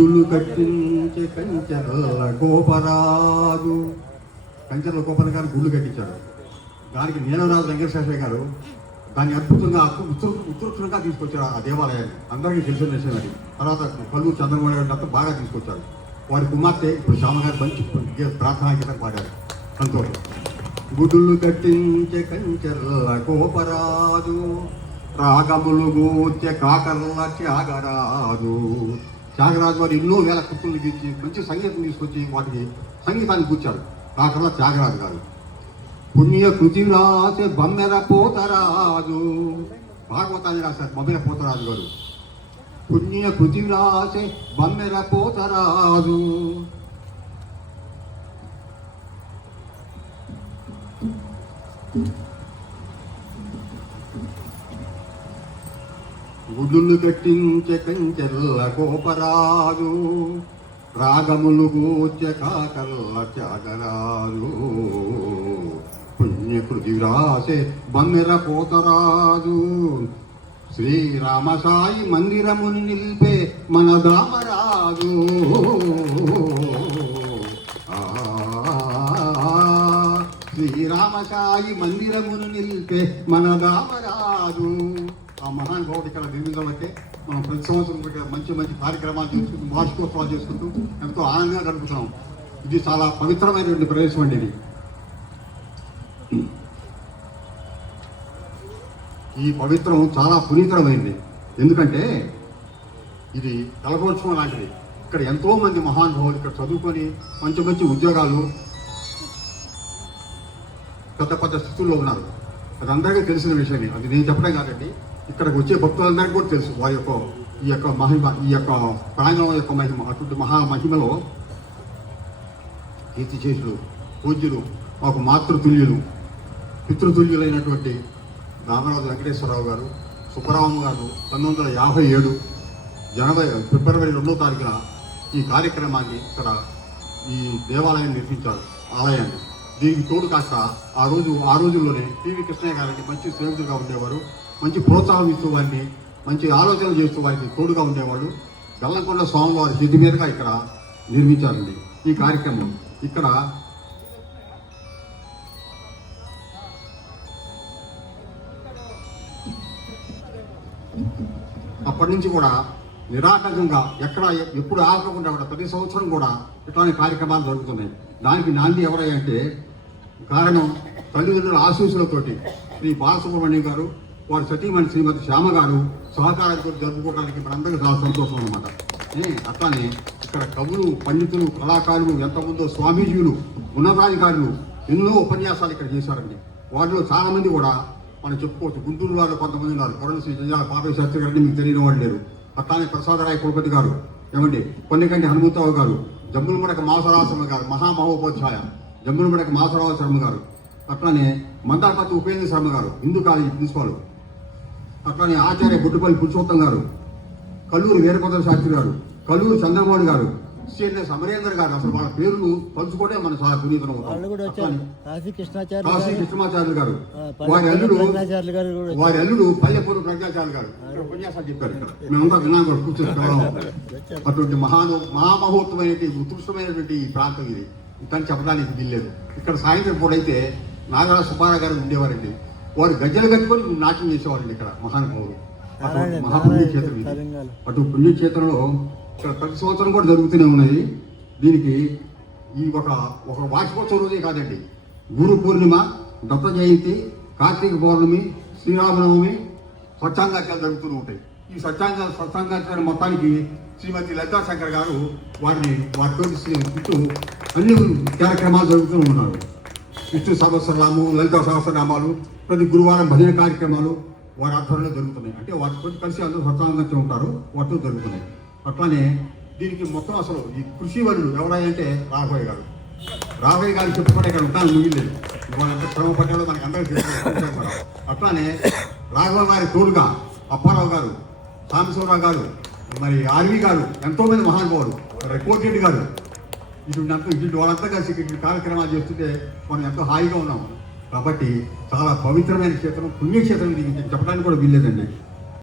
ఇల్లు కట్టించే కంచెల గోపరాజు. కంచెల గోపర గారు గుళ్ళు కట్టించారు దానికి నీలరాజు వెంకటేశ్వర గారు దాన్ని అద్భుతంగా అద్భు- ఉత్తర ఉత్తృష్టంగా తీసుకొచ్చారు ఆ దేవాలయాన్ని. అందరికీ తెలిసిన విషయం అది. తర్వాత పల్లూరు చంద్రబాబు నాయుడు అంతా బాగా తీసుకొచ్చారు. వారి కుమార్తె ఇప్పుడు శ్యామగారు మంచి ప్రార్థనా పాడారు. సంతోషం. గుడులు కట్టించే కంచెల గోపరాజు. రాగములు గూర్చె కాకర్ల త్యాగరాజు. త్యాగరాజు వారు ఎన్నో వేల కృతులు గీచి మంచి సంగీతం తీసుకొచ్చి వాటికి సంగీతాన్ని కూర్చారు. కాకర్ల త్యాగరాజు గారు పుణ్య కృతి రాసే బమ్మెర పోతరాజు. భాగవతాన్ని రాశారు బమ్మెర పోతరాజు గారు పుణ్య కృతి రాసే బమ్మెర పోతరాజు. గుడ్డులు కట్టించే కంచెల్ల కోపరాజు రాగములు గూర్చె కాకల్ల త్యాగరాజు. పుణ్యకృతి రాసే బమ్మెర పోతరాజు శ్రీరామ సాయి మందిరముని నిలిపే మన దామరాజు. ఆ, శ్రీరామ సాయి మందిరమును నిలిపే మన దామరాజు. ఆ మహానుభావుడు ఇక్కడ నిర్మించబట్టే మనం ప్రతి సంవత్సరం మంచి మంచి కార్యక్రమాలు చేసుకుంటూ వార్షికోత్సవాలు చేసుకుంటూ ఎంతో ఆనందంగా గడుపుతున్నాం. ఇది చాలా పవిత్రమైనటువంటి ప్రదేశం అండి ఇది. ఈ పవిత్రం చాలా పునీతమైంది ఎందుకంటే ఇది కలగోత్సవం లాంటిది. ఇక్కడ ఎంతో మంది మహానుభావులు ఇక్కడ చదువుకొని మంచి మంచి ఉద్యోగాలు పెద్ద పెద్ద స్థితుల్లో ఉన్నారు. అది అందరికీ తెలిసిన విషయమే. అది నేను చెప్పడం కాదండి. ఇక్కడికి వచ్చే భక్తులందరికీ కూడా తెలుసు వారి యొక్క ఈ యొక్క మహిమ ఈ యొక్క ప్రాంగణం యొక్క మహిమ అటువంటి మహామహిమలో కీర్తి కీర్తిశేషులు పూజ్యులు మాకు మాతృతుల్యులు పితృతుల్యులైనటువంటి రామరాజు వెంకటేశ్వరరావు గారు సుబ్బరామ గారు పంతొమ్మిది వందల యాభై ఏడు జనవరి ఫిబ్రవరి రెండో తారీఖున ఈ కార్యక్రమాన్ని ఇక్కడ ఈ దేవాలయాన్ని నిర్మించారు ఆలయాన్ని. దీనికి తోడు కాస్త ఆ రోజు ఆ రోజుల్లోనే టీవీ కృష్ణయ్య గారికి మంచి సేవకులుగా ఉండేవారు. మంచి ప్రోత్సాహం ఇస్తూ వారిని మంచి ఆలోచనలు చేస్తూ వారికి తోడుగా ఉండేవాడు. బెల్లంకొండ స్వామివారి సిద్ధి మీదుగా ఇక్కడ నిర్మించారండి ఈ కార్యక్రమం. ఇక్కడ అప్పటి నుంచి కూడా నిరాటకంగా ఎక్కడ ఎప్పుడు ఆగకుండా కూడా ప్రతి సంవత్సరం కూడా ఇట్లాంటి కార్యక్రమాలు జరుగుతున్నాయి. దానికి నాంది ఎవరయ్యంటే కారణం తల్లిదండ్రుల ఆశీస్సులతోటి శ్రీ బాలసుబ్రహ్మణ్యం గారు వారి సతీమణి శ్రీమతి శ్యామ గారు సహకారంతో జరుపుకోవడానికి మనందరికీ చాలా సంతోషం అనమాట అట్లానే ఇక్కడ కవులు పండితులు కళాకారులు ఎంతమందో స్వామీజీలు ఉన్నతాధికారులు ఎన్నో ఉపన్యాసాలు ఇక్కడ చేశారండి. వాటిలో చాలామంది కూడా మనం చెప్పుకోవచ్చు. గుంటూరు వారు కొంతమంది ఉన్నారు. కొరణ శ్రీ జంజాల పాపయ్య శాస్త్రి గారిని మీకు తెలియని వాళ్ళు లేరు. అట్లానే ప్రసాదరాయ కులపతి గారు ఏమండి కొన్నికంటి హనుమంతరావు గారు జమ్ములమడక మాసరాశ్రమ గారు మహామహోపాధ్యాయ జమ్ములమడక మాసరావు శర్మ గారు అట్లానే మందాపతి ఉపేంద్ర శర్మ గారు హిందూ కాలేజీ ప్రిన్సిపాల్ అట్లానే ఆచార్య బుట్టుపల్లి పురుషోత్తం గారు కల్లూరు వీరభద్ర శాస్త్రి గారు కల్లూరు చంద్రమోహన్ గారు సిఎన్ఎస్ అమరేందర్ గారు అసలు వాళ్ళ పేర్లు తలుచుకోవడే మన చాలా వచ్చారు. కాశీ కృష్ణాచార్య గారు. వారి అల్లుడు వారి అల్లుడు పల్లెపూరు ప్రజ్ఞాచార్యులు గారు. ఉపన్యాసాలు చెప్పారు మేమంతా విన్నాం కూడా కూర్చొని అటువంటి మహాను మహామహోత్తమైనటువంటి ఉత్కృష్టమైనటువంటి ఈ ప్రాంతం ఇది. ఇక్కడ చెప్పడానికి వీల్లేదు. ఇక్కడ సాయంత్రం పూట అయితే నాగరా సుబ్బారావు గారు ఉండేవారండి. వారు గజ్జలు కట్టుకొని నాట్యం చేసేవారండి ఇక్కడ మహానుభావులు అటువంటి నారాయణ- మహాపుణ్యక్షేత్రం ఇది. అటు పుణ్యక్షేత్రంలో ఇక్కడ ప్రతి సంవత్సరం కూడా జరుగుతూనే ఉన్నది దీనికి ఈ ఒక ఒక వార్షికోత్సవ రోజే కాదండి. గురు పూర్ణిమ దత్త జయంతి కార్తీక పౌర్ణమి శ్రీరామనవమి సత్యాంగాచారాలు జరుగుతూ ఉంటాయి. ఈ సత్యాంగ సత్యాంగాచారం మొత్తానికి శ్రీమతి లలితా శంకర్ గారు వారిని వారితో చుట్టూ అన్ని కార్యక్రమాలు జరుగుతూ ఉన్నారు. విష్ణు సహస్రనామం లలిత సహస్రనామాలు ప్రతి గురువారం భజన కార్యక్రమాలు వారి ఆధ్వర్యంలో జరుగుతున్నాయి. అంటే వాటితో కలిసి అందరూ సత్సాంగంగా ఉంటారు వాటితో జరుగుతున్నాయి. అట్లానే దీనికి మొత్తం అసలు ఈ కృషి వరుడు ఎవరంటే రాఘవయ్య గారు? రాఘవయ్య గారు చెప్పుకుంటే ఇక్కడ ఉంటాను మిగిలేదు. ఇవాళ ఎంత శ్రమ పడ్డాడో మనకి అందరికీ అట్లానే రాఘవ గారి తోడుగా అప్పారావు గారు సాంబశివరావు గారు మరి ఆర్వి గారు ఎంతోమంది మహానుభావులు రిపోర్ట్ గారు ఇటువంటి అంతా ఇటువంటి వాళ్ళంతా కలిసి ఇక్కడ కార్యక్రమాలు చేస్తుంటే మనం ఎంతో హాయిగా ఉన్నాము కాబట్టి చాలా పవిత్రమైన క్షేత్రం పుణ్యక్షేత్రం ఇది చెప్పడానికి కూడా వీల్లేదండి.